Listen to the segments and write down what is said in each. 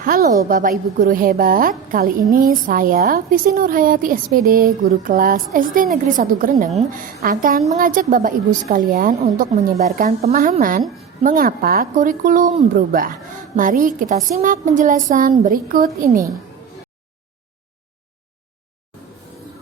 Halo Bapak Ibu Guru hebat, kali ini saya, Visi Nurhayati SPD, Guru Kelas SD Negeri 1 Grendeng, akan mengajak Bapak Ibu sekalian untuk menyebarkan pemahaman mengapa kurikulum berubah. Mari kita simak penjelasan berikut ini.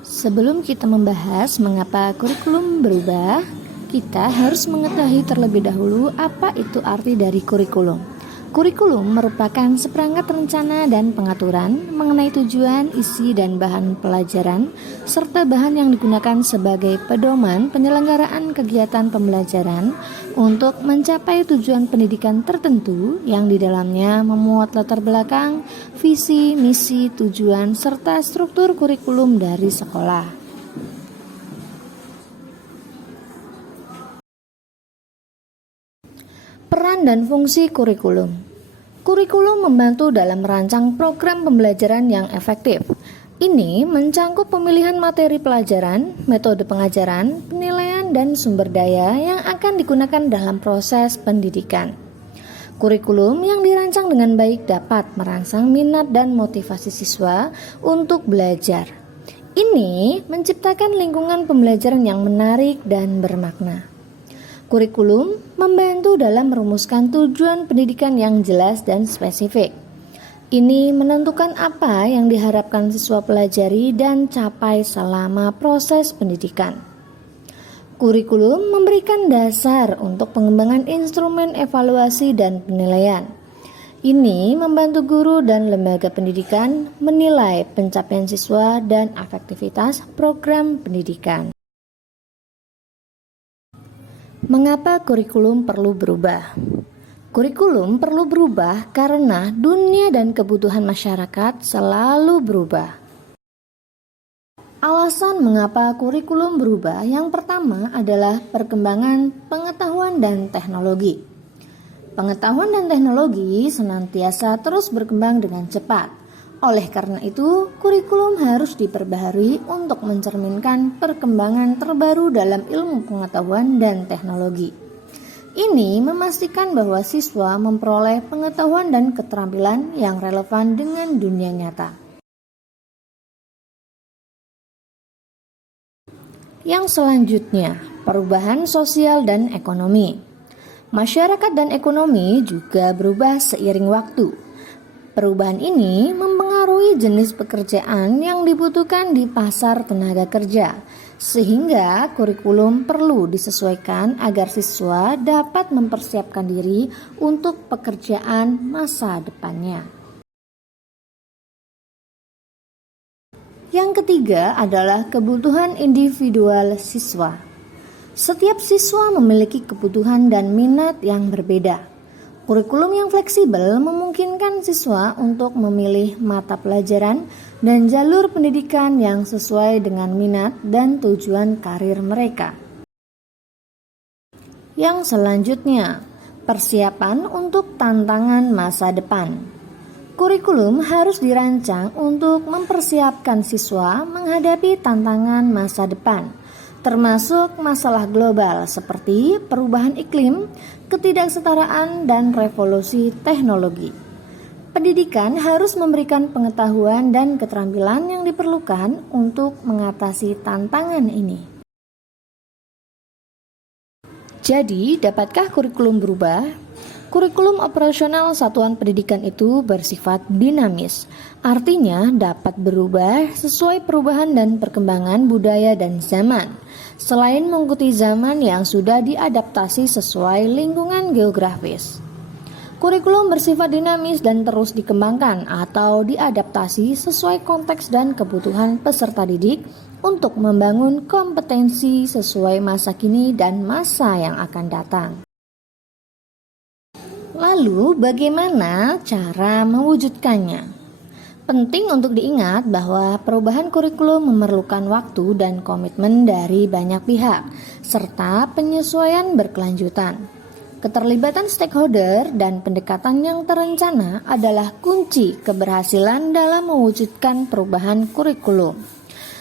Sebelum kita membahas mengapa kurikulum berubah, kita harus mengetahui terlebih dahulu apa itu arti dari kurikulum. Kurikulum merupakan seperangkat rencana dan pengaturan mengenai tujuan, isi, dan bahan pelajaran, serta bahan yang digunakan sebagai pedoman penyelenggaraan kegiatan pembelajaran untuk mencapai tujuan pendidikan tertentu yang di dalamnya memuat latar belakang, visi, misi, tujuan, serta struktur kurikulum dari sekolah. Peran dan fungsi kurikulum. Kurikulum membantu dalam merancang program pembelajaran yang efektif. Ini mencangkup pemilihan materi pelajaran, metode pengajaran, penilaian, dan sumber daya yang akan digunakan dalam proses pendidikan. Kurikulum yang dirancang dengan baik dapat merangsang minat dan motivasi siswa untuk belajar. Ini menciptakan lingkungan pembelajaran yang menarik dan bermakna. Kurikulum membantu dalam merumuskan tujuan pendidikan yang jelas dan spesifik. Ini menentukan apa yang diharapkan siswa pelajari dan capai selama proses pendidikan. Kurikulum memberikan dasar untuk pengembangan instrumen evaluasi dan penilaian. Ini membantu guru dan lembaga pendidikan menilai pencapaian siswa dan efektivitas program pendidikan. Mengapa kurikulum perlu berubah? Kurikulum perlu berubah karena dunia dan kebutuhan masyarakat selalu berubah. Alasan mengapa kurikulum berubah yang pertama adalah perkembangan pengetahuan dan teknologi. Pengetahuan dan teknologi senantiasa terus berkembang dengan cepat. Oleh karena itu, kurikulum harus diperbaharui untuk mencerminkan perkembangan terbaru dalam ilmu pengetahuan dan teknologi. Ini memastikan bahwa siswa memperoleh pengetahuan dan keterampilan yang relevan dengan dunia nyata. Yang selanjutnya, perubahan sosial dan ekonomi. Masyarakat dan ekonomi juga berubah seiring waktu. Perubahan ini mempengaruhi jenis pekerjaan yang dibutuhkan di pasar tenaga kerja, sehingga kurikulum perlu disesuaikan agar siswa dapat mempersiapkan diri untuk pekerjaan masa depannya. Yang ketiga adalah kebutuhan individual siswa. Setiap siswa memiliki kebutuhan dan minat yang berbeda. Kurikulum yang fleksibel memungkinkan siswa untuk memilih mata pelajaran dan jalur pendidikan yang sesuai dengan minat dan tujuan karir mereka. Yang selanjutnya, persiapan untuk tantangan masa depan. Kurikulum harus dirancang untuk mempersiapkan siswa menghadapi tantangan masa depan, termasuk masalah global seperti perubahan iklim, ketidaksetaraan, dan revolusi teknologi. Pendidikan harus memberikan pengetahuan dan keterampilan yang diperlukan untuk mengatasi tantangan ini. Jadi, dapatkah kurikulum berubah? Kurikulum operasional satuan pendidikan itu bersifat dinamis, artinya dapat berubah sesuai perubahan dan perkembangan budaya dan zaman. Selain mengikuti zaman yang sudah diadaptasi sesuai lingkungan geografis. Kurikulum bersifat dinamis dan terus dikembangkan atau diadaptasi sesuai konteks dan kebutuhan peserta didik untuk membangun kompetensi sesuai masa kini dan masa yang akan datang. Lalu bagaimana cara mewujudkannya? Penting untuk diingat bahwa perubahan kurikulum memerlukan waktu dan komitmen dari banyak pihak, serta penyesuaian berkelanjutan. Keterlibatan stakeholder dan pendekatan yang terencana adalah kunci keberhasilan dalam mewujudkan perubahan kurikulum.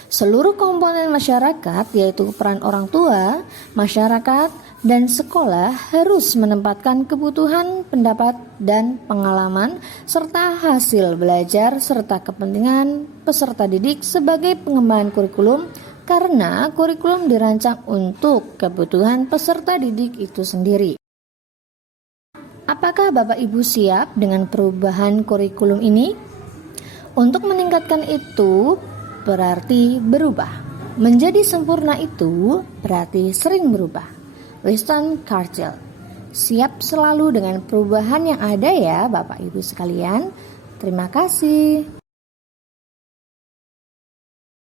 Seluruh komponen masyarakat, yaitu peran orang tua, masyarakat, dan sekolah harus menempatkan kebutuhan, pendapat, dan pengalaman serta hasil belajar serta kepentingan peserta didik sebagai pengembangan kurikulum, karena kurikulum dirancang untuk kebutuhan peserta didik itu sendiri. Apakah Bapak Ibu siap dengan perubahan kurikulum ini? Untuk meningkatkan itu berarti berubah. Menjadi sempurna itu berarti sering berubah. Winston Churchill. Siap selalu dengan perubahan yang ada ya Bapak Ibu sekalian. Terima kasih.